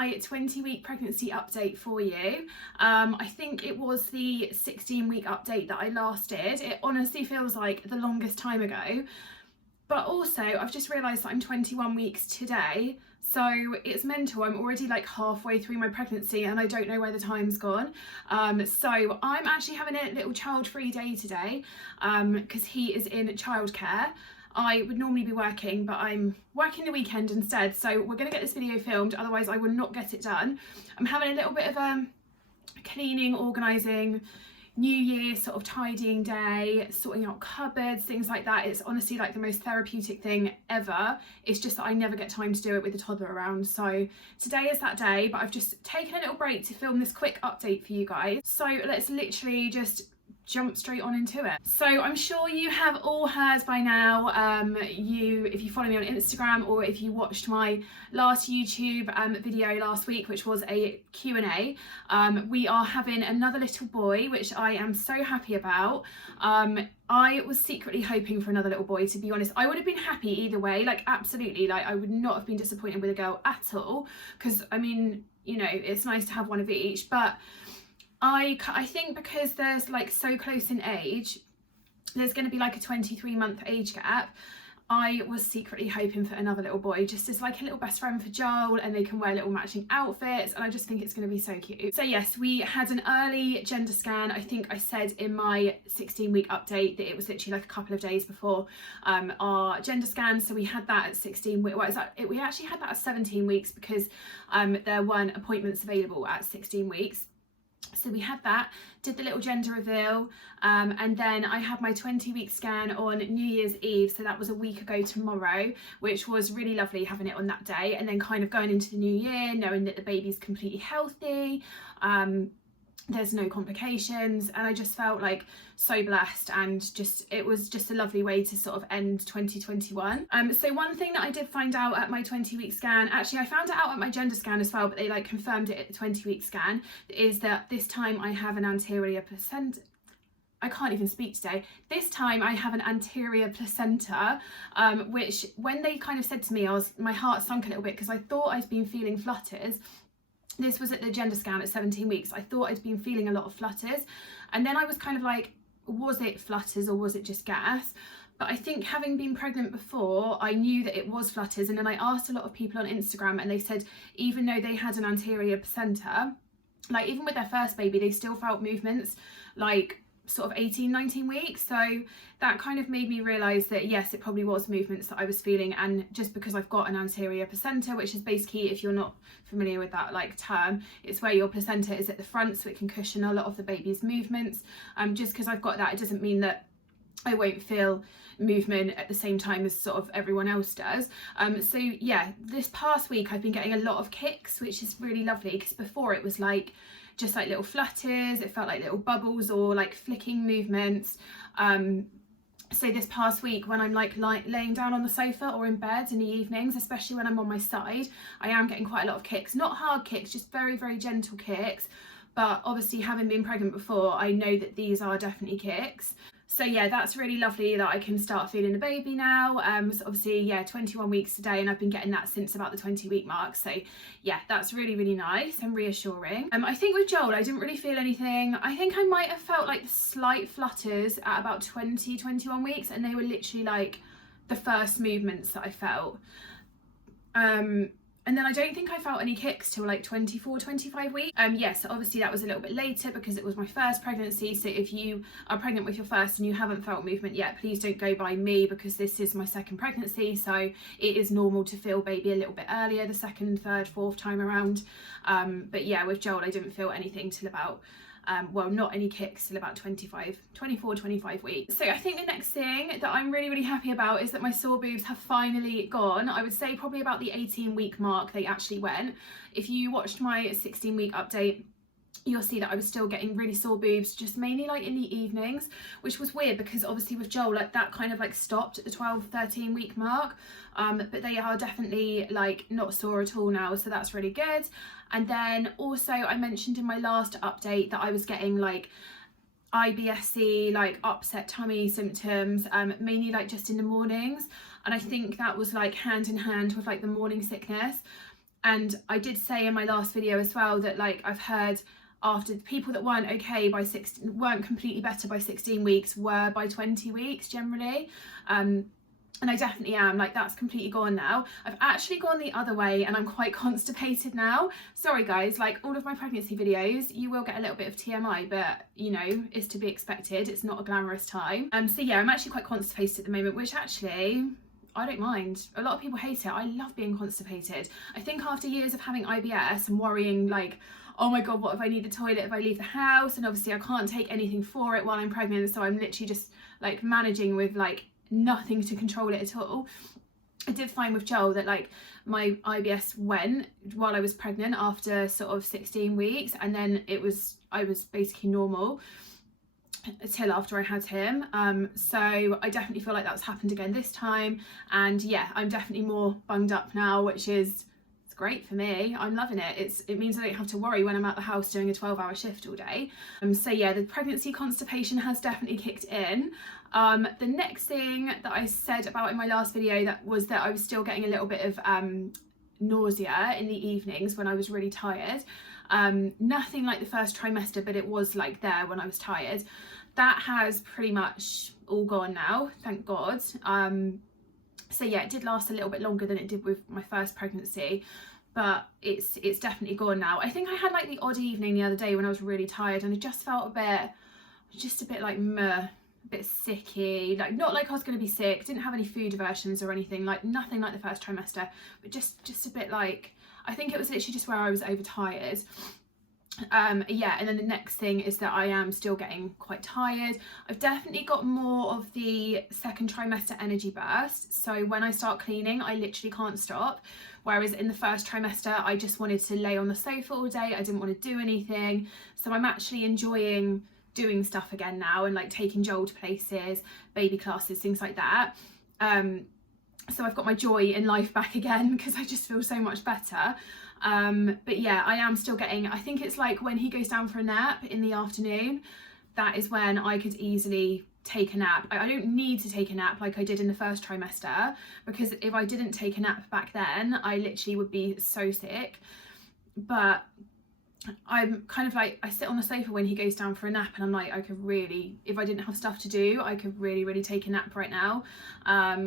my 20-week pregnancy update for you. I think it was the 16-week update that I last did. It honestly feels like the longest time ago. But also, I've just realised that I'm 21 weeks today, so it's mental. I'm already like halfway through my pregnancy and I don't know where the time's gone. So I'm actually having a little child-free day today because he is in childcare. I would normally be working, but I'm working the weekend instead, so we're going to get this video filmed, otherwise I will not get it done. I'm having a little bit of a cleaning, organising, New Year sort of tidying day, sorting out cupboards, things like that. It's honestly like the most therapeutic thing ever. It's just that I never get time to do it with the toddler around. So today is that day, but I've just taken a little break to film this quick update for you guys. So let's literally just jump straight on into it. So I'm sure you have all heard by now, if you follow me on Instagram or if you watched my last YouTube video last week, which was a Q&A, we are having another little boy, which I am so happy about. I was secretly hoping for another little boy, to be honest. I would have been happy either way, like absolutely, like I would not have been disappointed with a girl at all, because I mean, you know, it's nice to have one of each, but I think because there's like so close in age, there's going to be like a 23-month age gap. I was secretly hoping for another little boy, just as like a little best friend for Joel, and they can wear little matching outfits, and I just think it's going to be so cute. So yes, we had an early gender scan. I think I said in my 16-week update that it was literally like a couple of days before our gender scan. So we had that at 16 weeks. We actually had that at 17 weeks because there weren't appointments available at 16 weeks. So we had that, did the little gender reveal, and then I had my 20-week scan on New Year's Eve, so that was a week ago tomorrow, which was really lovely having it on that day, and then kind of going into the new year knowing that the baby's completely healthy, there's no complications, and I just felt like so blessed, and it was just a lovely way to sort of end 2021. So one thing that I did find out at my 20-week scan, actually I found it out at my gender scan as well, but they like confirmed it at the 20-week scan, is that this time I have an anterior placenta. I can't even speak today. This time I have an anterior placenta, which when they kind of said to me, my heart sunk a little bit because I thought I'd been feeling flutters. This was at the gender scan at 17 weeks. I thought I'd been feeling a lot of flutters, and then I was kind of like, was it flutters or was it just gas? But I think having been pregnant before, I knew that it was flutters, and then I asked a lot of people on Instagram, and they said even though they had an anterior placenta, like even with their first baby, they still felt movements like sort of 18-19 weeks. So that kind of made me realise that yes, it probably was movements that I was feeling, and just because I've got an anterior placenta, which is basically, if you're not familiar with that like term, it's where your placenta is at the front, so it can cushion a lot of the baby's movements. Just because I've got that, it doesn't mean that I won't feel movement at the same time as sort of everyone else does. So yeah, this past week I've been getting a lot of kicks, which is really lovely, because before it was like just like little flutters, it felt like little bubbles or like flicking movements. So this past week when I'm like laying down on the sofa or in bed in the evenings, especially when I'm on my side, I am getting quite a lot of kicks. Not hard kicks, just very, very gentle kicks. But obviously having been pregnant before, I know that these are definitely kicks. So yeah, that's really lovely that I can start feeling the baby now. So obviously, yeah, 21 weeks today, and I've been getting that since about the 20-week mark. So yeah, that's really, really nice and reassuring. I think with Joel, I didn't really feel anything. I think I might have felt like slight flutters at about 21 weeks, and they were literally like the first movements that I felt. And then I don't think I felt any kicks till like 24-25 weeks. Yes, obviously that was a little bit later because it was my first pregnancy. So if you are pregnant with your first and you haven't felt movement yet, please don't go by me, because this is my second pregnancy. So it is normal to feel baby a little bit earlier, the second, third, fourth time around. But yeah, with Joel, I didn't feel anything till about well, not any kicks till about 24-25 weeks. So I think the next thing that I'm really, really happy about is that my sore boobs have finally gone. I would say probably about the 18-week mark they actually went. If you watched my 16-week update, you'll see that I was still getting really sore boobs, just mainly like in the evenings, which was weird because obviously with Joel, like that kind of like stopped at the 12-13 week mark, but they are definitely like not sore at all now, so that's really good. And then also I mentioned in my last update that I was getting like IBS-y, like upset tummy symptoms, mainly like just in the mornings, and I think that was like hand in hand with like the morning sickness. And I did say in my last video as well that like I've heard after people that weren't okay by weren't completely better by 16 weeks were by 20 weeks generally. And I definitely am. Like, that's completely gone now. I've actually gone the other way and I'm quite constipated now. Sorry guys, like all of my pregnancy videos, you will get a little bit of TMI, but you know, it's to be expected. It's not a glamorous time. So yeah, I'm actually quite constipated at the moment, which actually, I don't mind. A lot of people hate it. I love being constipated. I think after years of having IBS and worrying like, oh my God, what if I need the toilet if I leave the house? And obviously I can't take anything for it while I'm pregnant. So I'm literally just like managing with like nothing to control it at all. I did find with Joel that like my IBS went while I was pregnant after sort of 16 weeks, and then I was basically normal until after I had him. So I definitely feel like that's happened again this time, and yeah, I'm definitely more bunged up now, which is great for me. I'm loving it. It means I don't have to worry when I'm at the house doing a 12-hour shift all day. So yeah, the pregnancy constipation has definitely kicked in. The next thing that I said about in my last video that I was still getting a little bit of nausea in the evenings when I was really tired. Nothing like the first trimester, but it was like there when I was tired. That has pretty much all gone now, thank God. So yeah, it did last a little bit longer than it did with my first pregnancy, but it's definitely gone now. I think I had like the odd evening the other day when I was really tired and I just felt a bit like meh, a bit sicky, like not like I was going to be sick, didn't have any food aversions or anything, like nothing like the first trimester, but just a bit like, I think it was literally just where I was overtired. Yeah, and then the next thing is that I am still getting quite tired. I've definitely got more of the second trimester energy burst, so when I start cleaning I literally can't stop, whereas in the first trimester I just wanted to lay on the sofa all day. I didn't want to do anything, so I'm actually enjoying doing stuff again now and like taking Joel to places, baby classes, things like that. So I've got my joy in life back again because I just feel so much better. But yeah, I am still getting, I think it's like when he goes down for a nap in the afternoon, that is when I could easily take a nap. I don't need to take a nap like I did in the first trimester, because if I didn't take a nap back then, I literally would be so sick. But I'm kind of like, I sit on the sofa when he goes down for a nap and I'm like, I could really, if I didn't have stuff to do, I could really take a nap right now.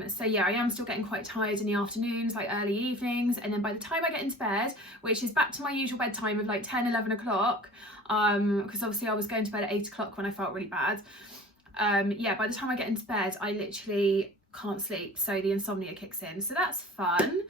So yeah, I am still getting quite tired in the afternoons, like early evenings, and then by the time I get into bed, which is back to my usual bedtime of like 10-11 o'clock, because obviously I was going to bed at 8 o'clock when I felt really bad. Yeah, by the time I get into bed I literally can't sleep, so the insomnia kicks in, so that's fun.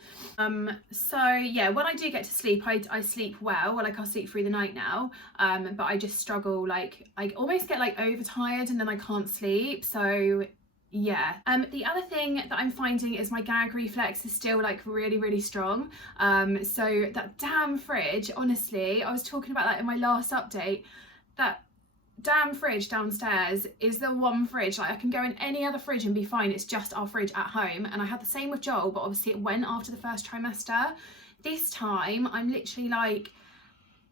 So yeah, when I do get to sleep, I sleep well, like I'll sleep through the night now, but I just struggle, like I almost get like overtired and then I can't sleep, so yeah. The other thing that I'm finding is my gag reflex is still like really strong. So that damn fridge, honestly, I was talking about that in my last update, that damn fridge downstairs is the one fridge, like I can go in any other fridge and be fine, it's just our fridge at home. And I had the same with Joel, but obviously it went after the first trimester. This time I'm literally like,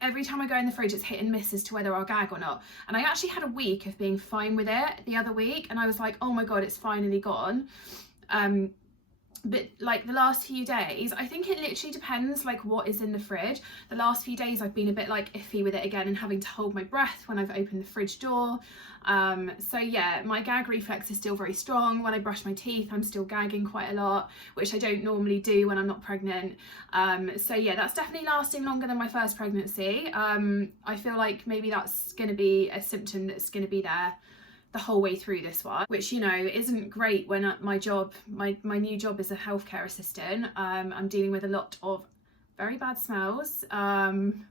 every time I go in the fridge it's hit and miss as to whether I'll gag or not. And I actually had a week of being fine with it the other week and I was like, oh my God, it's finally gone. But like the last few days, I think it literally depends like what is in the fridge. The last few days I've been a bit like iffy with it again and having to hold my breath when I've opened the fridge door. So yeah, my gag reflex is still very strong. When I brush my teeth I'm still gagging quite a lot, which I don't normally do when I'm not pregnant. So yeah, that's definitely lasting longer than my first pregnancy. I feel like maybe that's going to be a symptom that's going to be there the whole way through this one, which, you know, isn't great when my new job is a healthcare assistant. I'm dealing with a lot of very bad smells on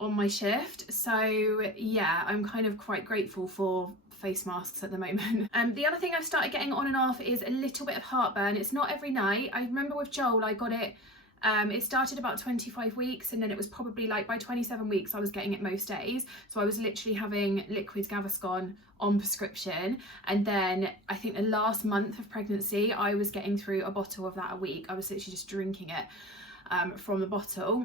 my shift, so yeah, I'm kind of quite grateful for face masks at the moment. The other thing I've started getting on and off is a little bit of heartburn. It's not every night. I remember with Joel I got it, it started about 25 weeks and then it was probably like by 27 weeks I was getting it most days. So I was literally having liquid Gaviscon on prescription, and then I think the last month of pregnancy I was getting through a bottle of that a week. I was literally just drinking it from the bottle.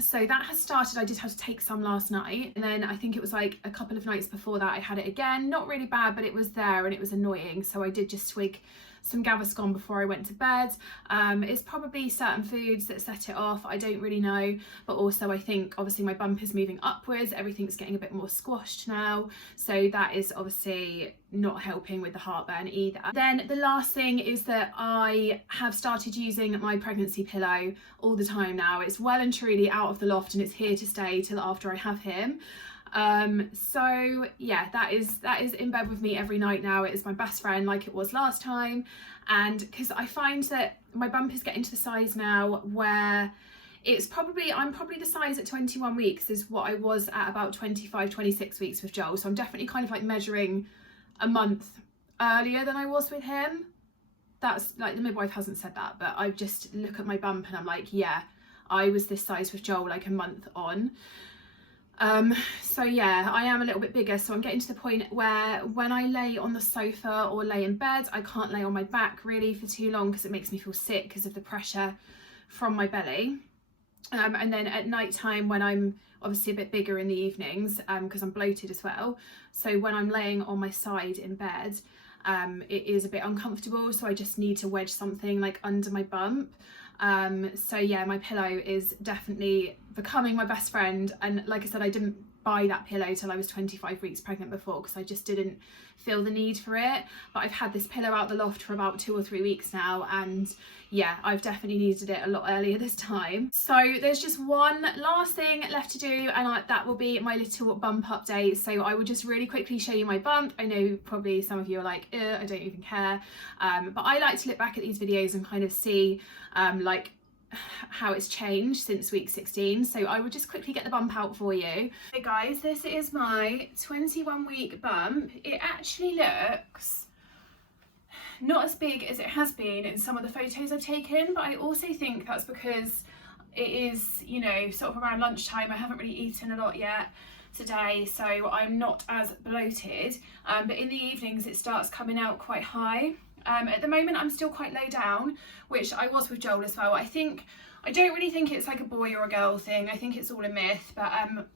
So that has started. I did have to take some last night, and then I think it was like a couple of nights before that I had it again. Not really bad, but it was there and it was annoying, so I did just swig some Gaviscon before I went to bed. It's probably certain foods that set it off, I don't really know, but also I think obviously my bump is moving upwards, everything's getting a bit more squashed now, so that is obviously not helping with the heartburn either. Then the last thing is that I have started using my pregnancy pillow all the time now. It's well and truly out of the loft and it's here to stay till after I have him. So yeah, that is in bed with me every night now. It is my best friend like it was last time, and because I find that my bump is getting to the size now where I'm probably the size at 21 weeks is what I was at about 25, 26 weeks with Joel. So I'm definitely kind of like measuring a month earlier than I was with him. That's like, the midwife hasn't said that, but I just look at my bump and I'm like, yeah, I was this size with Joel like a month on. So yeah, I am a little bit bigger, so I'm getting to the point where when I lay on the sofa or lay in bed, I can't lay on my back really for too long because it makes me feel sick because of the pressure from my belly. And then at night time, when I'm obviously a bit bigger in the evenings, because I'm bloated as well, so when I'm laying on my side in bed, it is a bit uncomfortable, so I just need to wedge something like under my bump. So yeah, my pillow is definitely becoming my best friend, and like I said, I didn't buy that pillow till I was 25 weeks pregnant before because I just didn't feel the need for it, but I've had this pillow out the loft for about 2 or 3 weeks now, and yeah, I've definitely needed it a lot earlier this time. So there's just one last thing left to do, and that will be my little bump update. So I will just really quickly show you my bump. I know probably some of you are like, I don't even care, but I like to look back at these videos and kind of see like how it's changed since week 16. So I will just quickly get the bump out for you. Hey guys, this is my 21 week bump. It actually looks not as big as it has been in some of the photos I've taken, but I also think that's because it is, you know, sort of around lunchtime. I haven't really eaten a lot yet today, so I'm not as bloated, but in the evenings it starts coming out quite high. At the moment I'm still quite low down, which I was with Joel as well. I don't really think it's like a boy or a girl thing. I think it's all a myth, but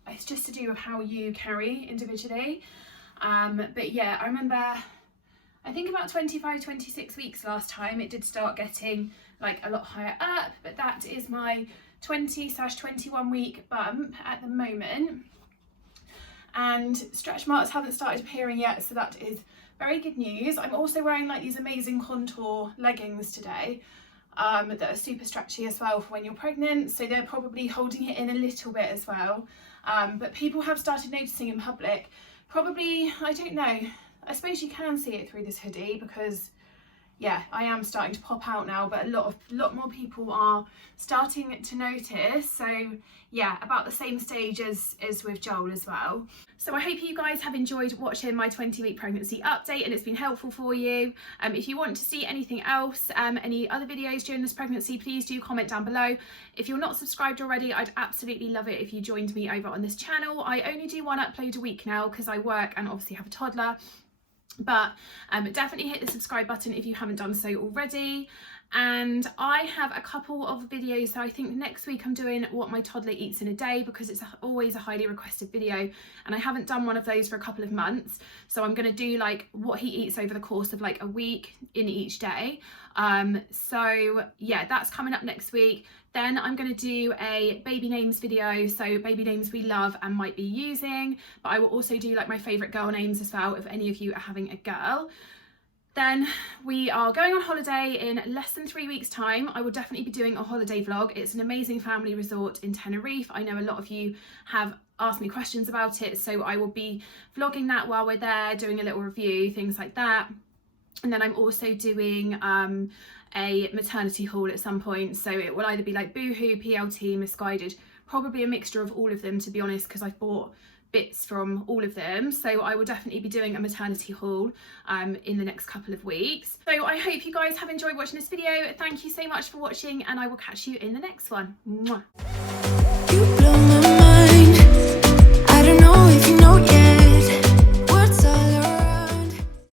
it's just to do with how you carry individually. But yeah, I remember, I think about 25, 26 weeks last time, it did start getting like a lot higher up, but that is my 20/21 week bump at the moment. And stretch marks haven't started appearing yet, so that is very good news. I'm also wearing like these amazing contour leggings today that are super stretchy as well for when you're pregnant, so they're probably holding it in a little bit as well. But people have started noticing in public, probably, I don't know, I suppose you can see it through this hoodie because yeah, I am starting to pop out now, but a lot more people are starting to notice. So yeah, about the same stage as with Joel as well. So I hope you guys have enjoyed watching my 20-week pregnancy update and it's been helpful for you. If you want to see anything else, any other videos during this pregnancy, please do comment down below. If you're not subscribed already, I'd absolutely love it if you joined me over on this channel. I only do one upload a week now because I work and obviously have a toddler. But definitely hit the subscribe button if you haven't done so already. And I have a couple of videos, so I think next week I'm doing what my toddler eats in a day because it's always a highly requested video and I haven't done one of those for a couple of months. So I'm going to do like what he eats over the course of like a week in each day. So yeah, that's coming up next week. Then I'm going to do a baby names video, so baby names we love and might be using, but I will also do like my favourite girl names as well if any of you are having a girl. Then we are going on holiday in less than 3 weeks time. I will definitely be doing a holiday vlog. It's an amazing family resort in Tenerife. I know a lot of you have asked me questions about it, so I will be vlogging that while we're there, doing a little review, things like that. And then I'm also doing a maternity haul at some point, so it will either be like Boohoo, PLT, Misguided, probably a mixture of all of them to be honest, because I've bought bits from all of them. So I will definitely be doing a maternity haul in the next couple of weeks. So I hope you guys have enjoyed watching this video. Thank you so much for watching and I will catch you in the next one. Mwah.